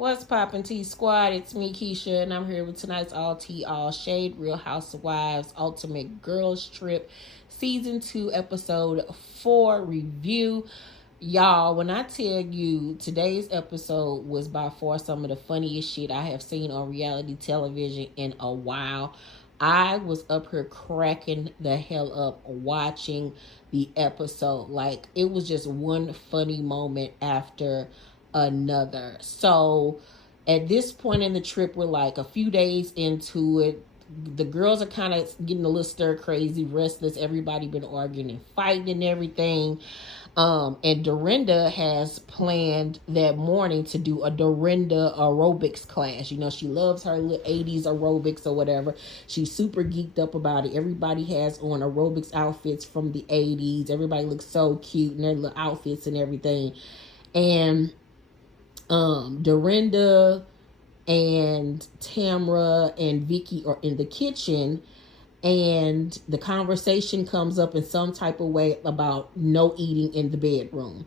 What's poppin' T Squad? It's me, Keisha, and I'm here with tonight's All Tea, All Shade Real Housewives Ultimate Girls Trip Season 2, Episode 4 review. Y'all, when I tell you today's episode was by far some of the funniest shit I have seen on reality television in a while. I was up here cracking the hell up watching the episode. Like, it was just one funny moment after another. So at this point in the trip, we're like a few days into it. The girls are kind of getting a little stir crazy, restless. Everybody been arguing and fighting and everything. And Dorinda has planned that morning to do a Dorinda aerobics class. You know, she loves her little 80s aerobics or whatever. She's super geeked up about it. Everybody has on aerobics outfits from the 80s. Everybody looks so cute in their little outfits and everything. And Dorinda and Tamra and Vicki are in the kitchen, and the conversation comes up in some type of way about no eating in the bedroom.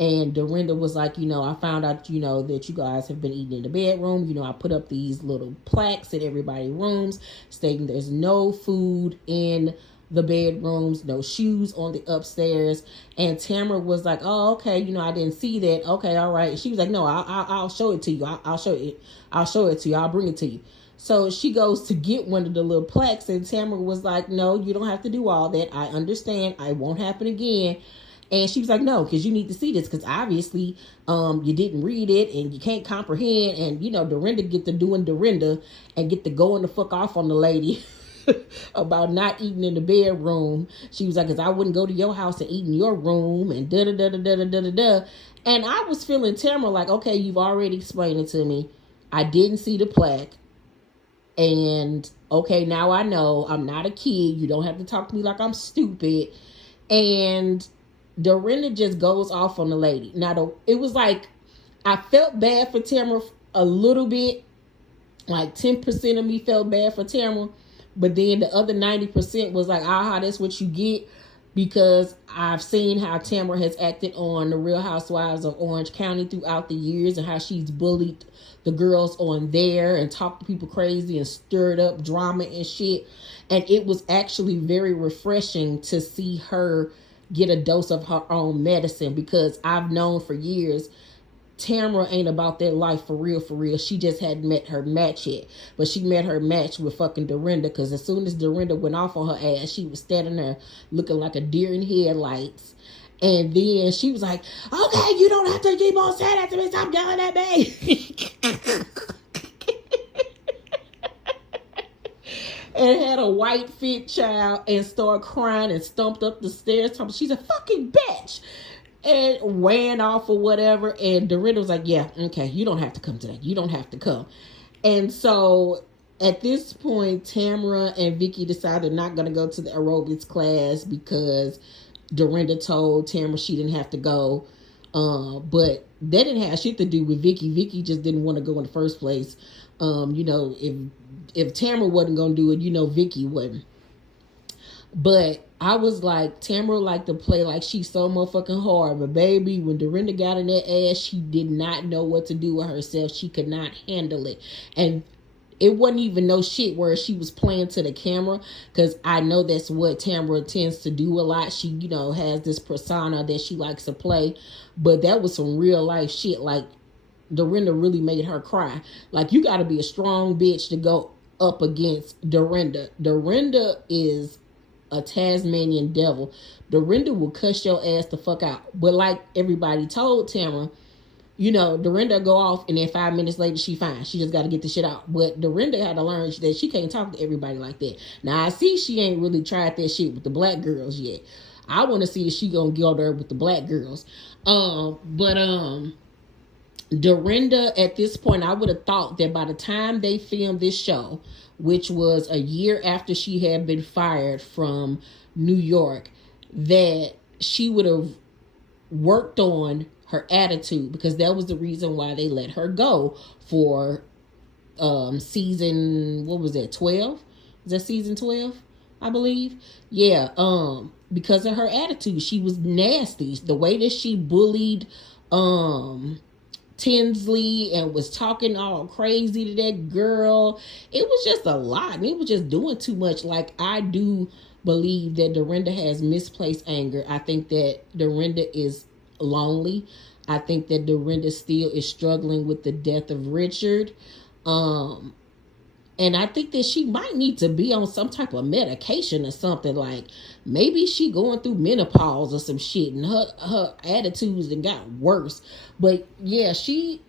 And Dorinda was like, I found out, that you guys have been eating in the bedroom. I put up these little plaques in everybody's rooms stating there's no food in the bedrooms, no shoes on the upstairs. And Tamra was like, oh, okay, I didn't see that. Okay, all right. She was like, no, I'll show it to you. I'll show it. I'll show it to you. I'll bring it to you. So she goes to get one of the little plaques, and Tamra was like, no, you don't have to do all that. I understand. It won't happen again. And she was like, no, because you need to see this, because obviously you didn't read it and you can't comprehend. And, Dorinda get to doing Dorinda and get to going the fuck off on the lady about not eating in the bedroom. She was like, because I wouldn't go to your house and eat in your room and da-da-da-da-da-da-da-da. And I was feeling Tamra like, okay, you've already explained it to me. I didn't see the plaque. And okay, now I know I'm not a kid. You don't have to talk to me like I'm stupid. And Dorinda just goes off on the lady. Now, it was like, I felt bad for Tamra a little bit. Like 10% of me felt bad for Tamra. But then the other 90% was like, that's what you get. Because I've seen how Tamra has acted on the Real Housewives of Orange County throughout the years, and how she's bullied the girls on there and talked to people crazy and stirred up drama and shit. And it was actually very refreshing to see her get a dose of her own medicine, because I've known for years Tamra ain't about that life for real, for real. She just hadn't met her match yet. But she met her match with fucking Dorinda, because as soon as Dorinda went off on her ass, she was standing there looking like a deer in headlights. And then she was like, okay, you don't have to keep on saying that to me. Stop yelling at me. And had a white fit child and started crying and stumped up the stairs. She's a fucking bitch. And ran off or whatever. And Dorinda was like, yeah, okay, you don't have to come today. You don't have to come. And so at this point, Tamra and Vicki decided they're not going to go to the aerobics class because Dorinda told Tamra she didn't have to go. But that didn't have shit to do with Vicki. Vicki just didn't want to go in the first place. If Tamra wasn't going to do it, Vicki wouldn't. But I was like, Tamra liked to play like she's so motherfucking hard. But baby, when Dorinda got in that ass, she did not know what to do with herself. She could not handle it. And it wasn't even no shit where she was playing to the camera, because I know that's what Tamra tends to do a lot. She, has this persona that she likes to play. But that was some real life shit. Like, Dorinda really made her cry. Like, you got to be a strong bitch to go up against Dorinda. Dorinda is a Tasmanian devil. Dorinda will cuss your ass the fuck out. But like everybody told Tamra, Dorinda go off and then 5 minutes later she fine. She just got to get the shit out. But Dorinda had to learn that she can't talk to everybody like that. Now I see she ain't really tried that shit with the black girls yet. I want to see if she gonna go there with the black girls. Dorinda, at this point, I would have thought that by the time they filmed this show, which was a year after she had been fired from New York, that she would have worked on her attitude, because that was the reason why they let her go for season, what was that, 12? Is that season 12? I believe. Yeah, because of her attitude. She was nasty. The way that she bullied Tamra Tinsley and was talking all crazy to that girl. It was just a lot, and it was just doing too much. Like, I do believe that Dorinda has misplaced anger. I think that Dorinda is lonely. I think that Dorinda still is struggling with the death of Richard. And I think that she might need to be on some type of medication or something. Like, maybe she going through menopause or some shit, and her attitudes that got worse. But yeah, she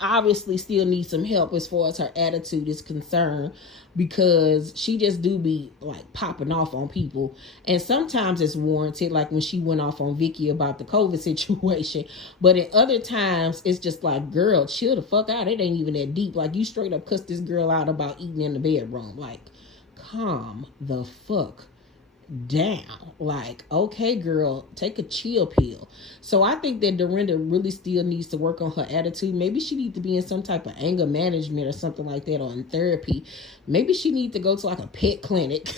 obviously still needs some help as far as her attitude is concerned, because she just do be like popping off on people, and sometimes it's warranted, like when she went off on Vicki about the COVID situation. But at other times it's just like, girl, chill the fuck out. It ain't even that deep. Like, you straight up cussed this girl out about eating in the bedroom. Like, calm the fuck down. Like, okay, girl, take a chill pill. So I think that Dorinda really still needs to work on her attitude. Maybe she needs to be in some type of anger management or something like that, or in therapy. Maybe she needs to go to like a pet clinic.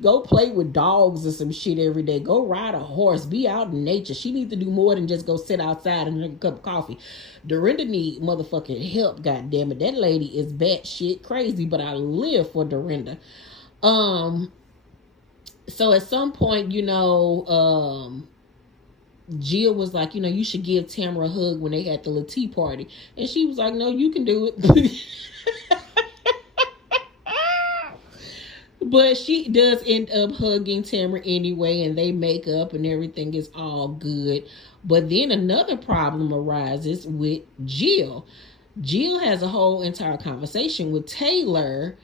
Go play with dogs or some shit every day. Go ride a horse. Be out in nature. She needs to do more than just go sit outside and drink a cup of coffee. Dorinda need motherfucking help, goddammit. That lady is batshit crazy, but I live for Dorinda. So at some point, Jill was like, you should give Tamra a hug when they had the little tea party. And she was like, no, you can do it. But she does end up hugging Tamra anyway, and they make up and everything is all good. But then another problem arises with Jill. Jill has a whole entire conversation with Taylor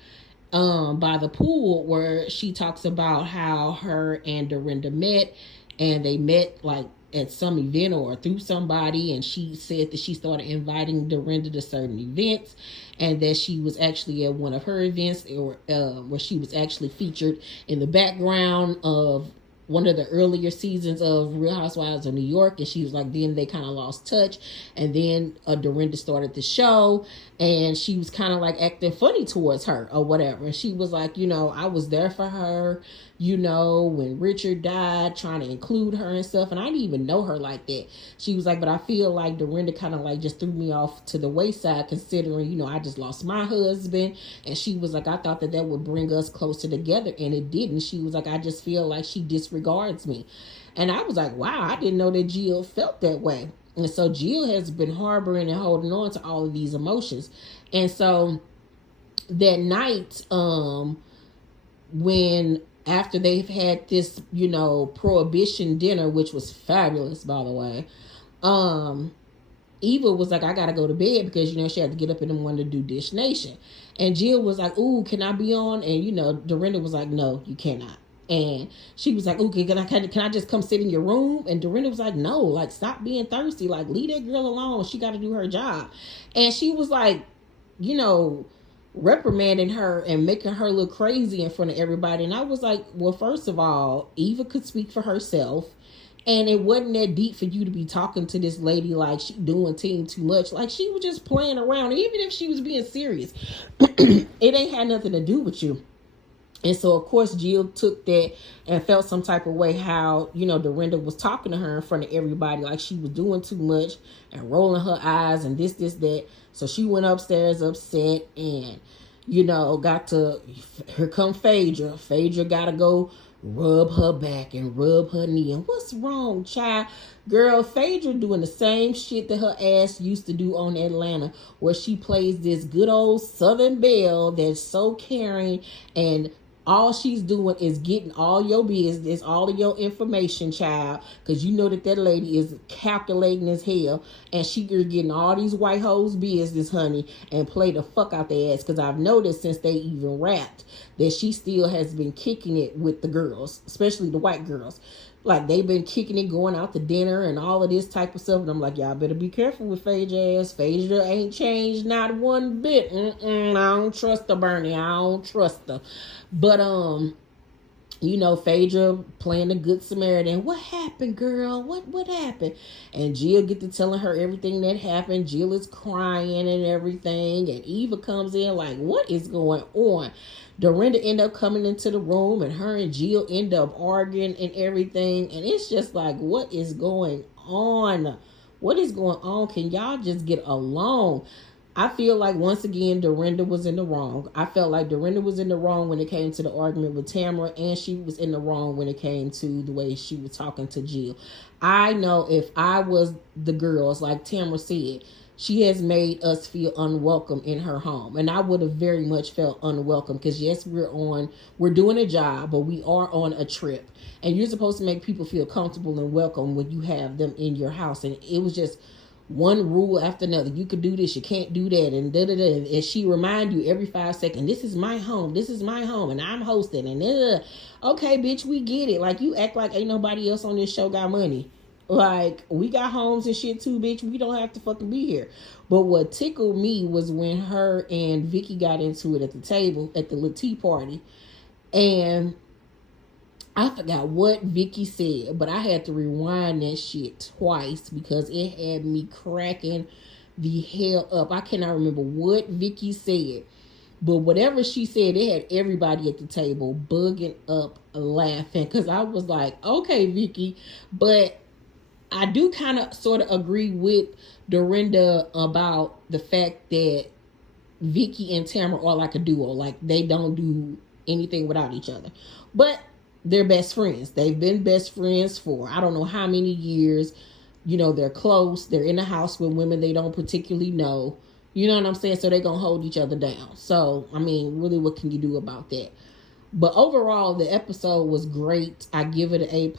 by the pool, where she talks about how her and Dorinda met, and they met like at some event or through somebody, and she said that she started inviting Dorinda to certain events, and that she was actually at one of her events where she was actually featured in the background of one of the earlier seasons of Real Housewives of New York. And she was like, then they kind of lost touch, and then Dorinda started the show, and she was kind of like acting funny towards her or whatever. And she was like, I was there for her, when Richard died, trying to include her and stuff, and I didn't even know her like that. She was like, but I feel like Dorinda kind of like just threw me off to the wayside, considering, I just lost my husband. And she was like, I thought that would bring us closer together, and it didn't. She was like, I just feel like she disregards me. And I was like, wow, I didn't know that Jill felt that way. And so Jill has been harboring and holding on to all of these emotions. And so that night, when after they've had this, prohibition dinner, which was fabulous, by the way, Eva was like, I gotta go to bed, because, she had to get up in the morning to do Dish Nation. And Jill was like, ooh, can I be on? And, Dorinda was like, no, you cannot. And she was like, okay, can I just come sit in your room? And Dorinda was like, no, like, stop being thirsty. Like, leave that girl alone. She got to do her job. And she was like, reprimanding her and making her look crazy in front of everybody. And I was like, well, first of all, Eva could speak for herself. And it wasn't that deep for you to be talking to this lady like she doing team too much. Like, she was just playing around. Even if she was being serious, it ain't had nothing to do with you. And so, of course, Jill took that and felt some type of way how, Dorinda was talking to her in front of everybody like she was doing too much and rolling her eyes and this, that. So she went upstairs upset and, got to, here come Phaedra. Phaedra got to go rub her back and rub her knee. And what's wrong, child? Girl, Phaedra doing the same shit that her ass used to do on Atlanta, where she plays this good old Southern belle that's so caring, and all she's doing is getting all your business, all of your information, child, because that lady is calculating as hell, and she getting all these white hoes business, honey, and play the fuck out their ass. Because I've noticed since they even rapped that she still has been kicking it with the girls, especially the white girls. Like, they've been kicking it, going out to dinner and all of this type of stuff. And I'm like, y'all better be careful with Phaedra ass. Phaedra ain't changed not one bit. I don't trust her, Bernie. I don't trust her. But, Phaedra playing the good Samaritan. What happened, girl? What happened? And Jill get to telling her everything that happened. Jill is crying and everything. And Eva comes in like, what is going on? Dorinda end up coming into the room, and her and Jill end up arguing and everything. And it's just like, what is going on? What is going on? Can y'all just get along? I feel like once again Dorinda was in the wrong. I felt like Dorinda was in the wrong when it came to the argument with Tamra, and she was in the wrong when it came to the way she was talking to Jill. I know if I was the girls, like Tamra said, she has made us feel unwelcome in her home, and I would have very much felt unwelcome because yes, we're doing a job, but we are on a trip, and you're supposed to make people feel comfortable and welcome when you have them in your house, and it was just one rule after another. You could do this, you can't do that, and da da da. And she remind you every 5 seconds, this is my home, and I'm hosting, and okay, bitch, we get it. Like, you act like ain't nobody else on this show got money. Like, we got homes and shit too, bitch. We don't have to fucking be here. But what tickled me was when her and Vicki got into it at the table at the little tea party, and I forgot what Vicki said, but I had to rewind that shit twice because it had me cracking the hell up. I cannot remember what Vicki said, but whatever she said, it had everybody at the table bugging up laughing because I was like, okay, Vicki, but I do kind of sort of agree with Dorinda about the fact that Vicki and Tamra are like a duo. Like, they don't do anything without each other. But they're best friends. They've been best friends for I don't know how many years. You know, they're close. They're in the house with women they don't particularly know. You know what I'm saying? So they're going to hold each other down. So, I mean, really, what can you do about that? But overall, the episode was great. I give it an A+.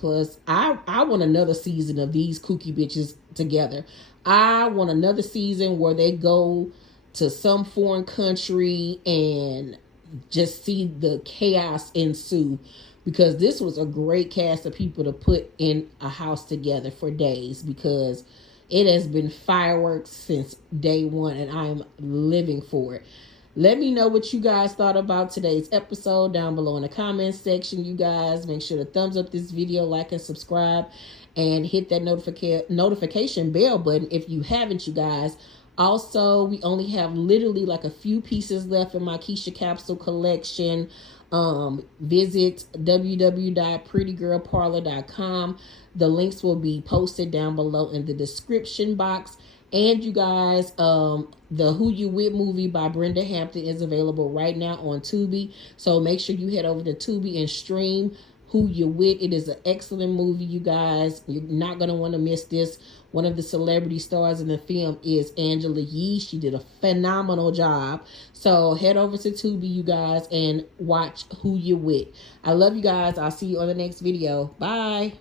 I want another season of these kooky bitches together. I want another season where they go to some foreign country and just see the chaos ensue. Because this was a great cast of people to put in a house together for days. Because it has been fireworks since day one, and I am living for it. Let me know what you guys thought about today's episode down below in the comments section, you guys. Make sure to thumbs up this video, like and subscribe, and hit that notification bell button if you haven't, you guys. Also, we only have literally like a few pieces left in my Keisha capsule collection. Visit www.prettygirlparlor.com. The links will be posted down below in the description box. And you guys, the Who You With movie by Brenda Hampton is available right now on Tubi. So make sure you head over to Tubi and stream Who You With. It is an excellent movie, you guys. You're not going to want to miss this. One of the celebrity stars in the film is Angela Yee. She did a phenomenal job. So head over to Tubi, you guys, and watch Who You With. I love you guys. I'll see you on the next video. Bye.